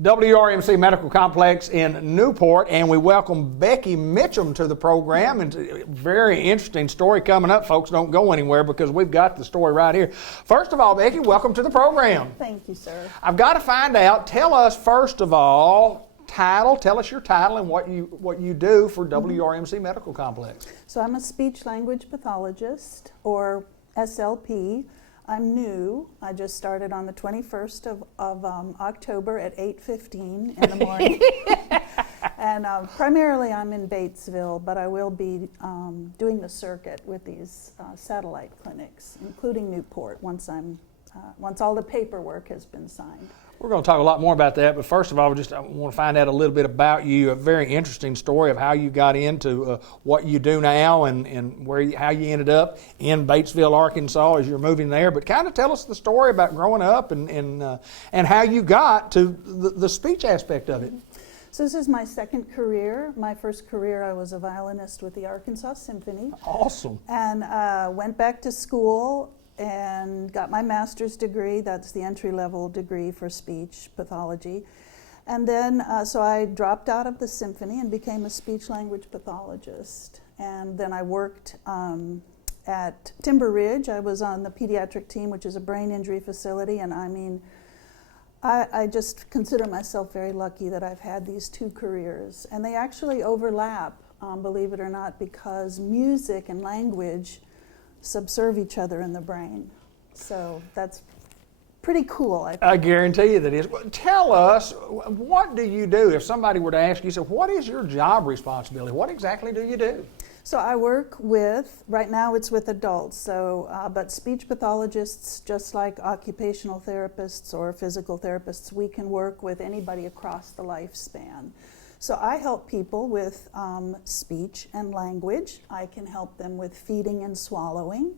WRMC Medical Complex in Newport, and we welcome Becky Mitchum to the program. And a very interesting story coming up. Folks, don't go anywhere because we've got the story right here. First of all, Becky, welcome to the program. Thank you, sir. I've got to find out, tell us first of all, tell us your title and what you do for WRMC Medical Complex. So I'm a speech language pathologist, or SLP. I'm new. I just started on the 21st of October at 8:15 in the morning. And primarily I'm in Batesville, but I will be doing the circuit with these satellite clinics, including Newport, once all the paperwork has been signed. We're going to talk a lot more about that, but first of all, I want to find out a little bit about you, a very interesting story of how you got into what you do now and how you ended up in Batesville, Arkansas as you're moving there. But kind of tell us the story about growing up and how you got to the speech aspect of it. So this is my second career. My first career, I was a violinist with the Arkansas Symphony. Awesome. And went back to school and got my master's degree. That's the entry-level degree for speech pathology. And then, so I dropped out of the symphony and became a speech-language pathologist. And then I worked at Timber Ridge. I was on the pediatric team, which is a brain injury facility. And I mean, I just consider myself very lucky that I've had these two careers. And they actually overlap, believe it or not, because music and language subserve each other in the brain. So that's pretty cool, I think. I guarantee you that is. Well, tell us, what do you do? If somebody were to ask you, so what is your job responsibility? What exactly do you do? So I work with, right now it's with adults, so but speech pathologists, just like occupational therapists or physical therapists, we can work with anybody across the lifespan. So I help people with speech and language. I can help them with feeding and swallowing.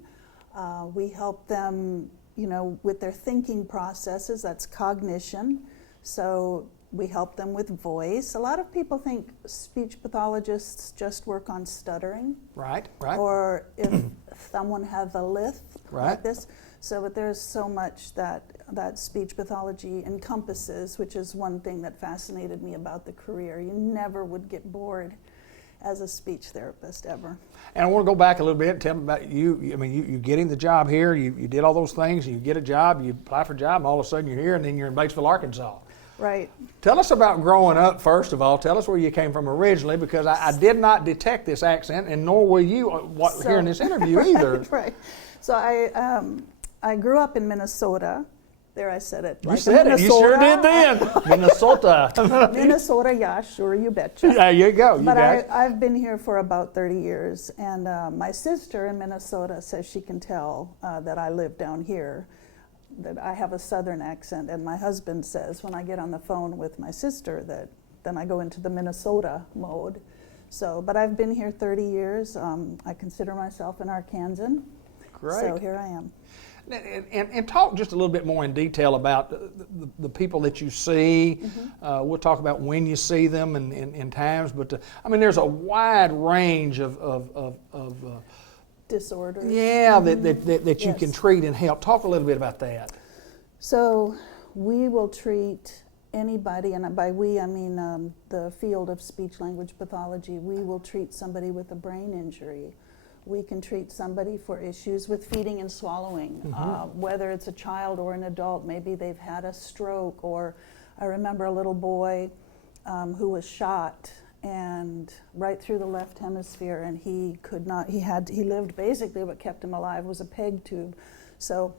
We help them, with their thinking processes. That's cognition. So we help them with voice. A lot of people think speech pathologists just work on stuttering. Right. Or if someone has a lisp like this. So, but there's so much that speech pathology encompasses, which is one thing that fascinated me about the career. You never would get bored as a speech therapist, ever. And I want to go back a little bit and tell me about you. I mean, you getting the job here, you did all those things, you get a job, you apply for a job, and all of a sudden you're here, and then you're in Batesville, Arkansas. Right. Tell us about growing up, first of all. Tell us where you came from originally, because I did not detect this accent, and nor will you here in this interview either. Right. So I grew up in Minnesota. There, I said it. You said it. You sure did then. Minnesota. Minnesota, yeah, sure, you betcha. There you go. But I've been here for about 30 years, and my sister in Minnesota says she can tell that I live down here, that I have a southern accent, and my husband says when I get on the phone with my sister that then I go into the Minnesota mode. So, but I've been here 30 years. I consider myself an Arkansan. Great. So here I am. And talk just a little bit more in detail about the people that you see. Mm-hmm. We'll talk about when you see them and times, but I mean, there's a wide range of disorders. Yeah, that you can treat and help. Talk a little bit about that. So we will treat anybody, and by we I mean the field of speech language pathology. We will treat somebody with a brain injury. We can treat somebody for issues with feeding and swallowing, mm-hmm. Whether it's a child or an adult. Maybe they've had a stroke, or I remember a little boy who was shot and right through the left hemisphere, and he lived basically, what kept him alive was a peg tube. So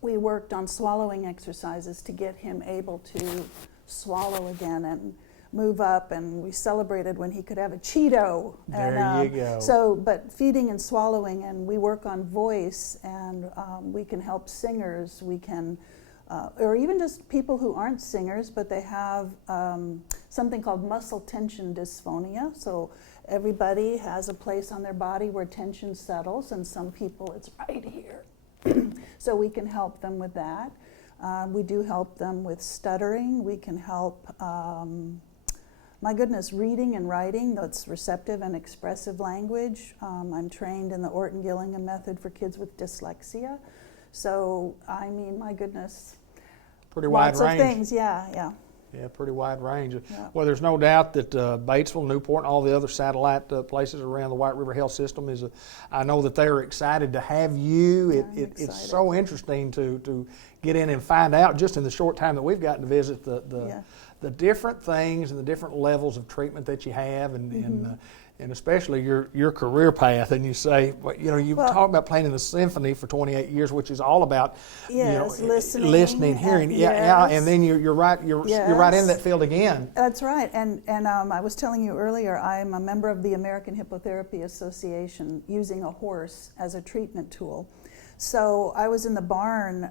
we worked on swallowing exercises to get him able to swallow again and move up, and we celebrated when he could have a Cheeto. There you go. So, but feeding and swallowing, and we work on voice, and we can help singers, we can, or even just people who aren't singers, but they have something called muscle tension dysphonia. So everybody has a place on their body where tension settles, and some people it's right here. So we can help them with that. We do help them with stuttering. We can help reading and writing, that's receptive and expressive language. I'm trained in the Orton-Gillingham method for kids with dyslexia. So, I mean, my goodness. Pretty wide range. Lots of things, yeah. Yeah, pretty wide range. Yeah. Well, there's no doubt that Batesville, Newport, and all the other satellite places around the White River Health System I know that they're excited to have you. It's excited. so interesting to get in and find out just in the short time that we've gotten to visit the different things and the different levels of treatment that you have, and especially your career path. And you say, you've talked about playing in the symphony for 28 years, which is all about listening, hearing. Yeah, and then you're right in that field again. That's right. And I was telling you earlier, I'm a member of the American Hippotherapy Association, using a horse as a treatment tool. So I was in the barn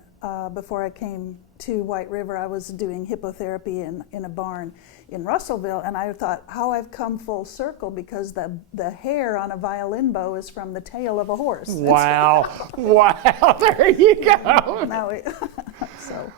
before I came to White River. I was doing hippotherapy in a barn in Russellville, and I thought, how I've come full circle, because the hair on a violin bow is from the tail of a horse. Wow. Wow, there you go.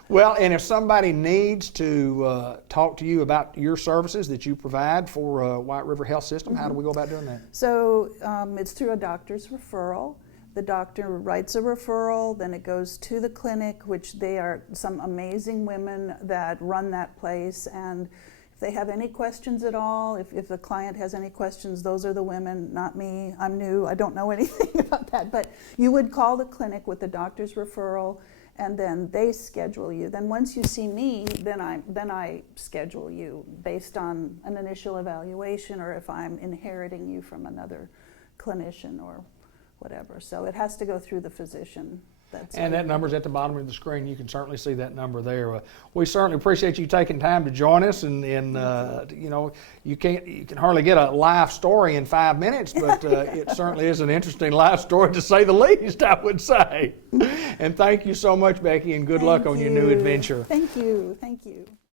Well, and if somebody needs to talk to you about your services that you provide for White River Health System, how do we go about doing that? So it's through a doctor's referral. The doctor writes a referral, then it goes to the clinic, which they are some amazing women that run that place. And if they have any questions at all, if the client has any questions, those are the women, not me. I'm new, I don't know anything about that. But you would call the clinic with the doctor's referral, and then they schedule you. Then once you see me, then I schedule you based on an initial evaluation, or if I'm inheriting you from another clinician or whatever. So it has to go through the physician. And that number's at the bottom of the screen. You can certainly see that number there. We certainly appreciate you taking time to join us, and you can hardly get a life story in 5 minutes, but it certainly is an interesting life story, to say the least, I would say. And thank you so much, Becky, and good luck on your new adventure. Thank you.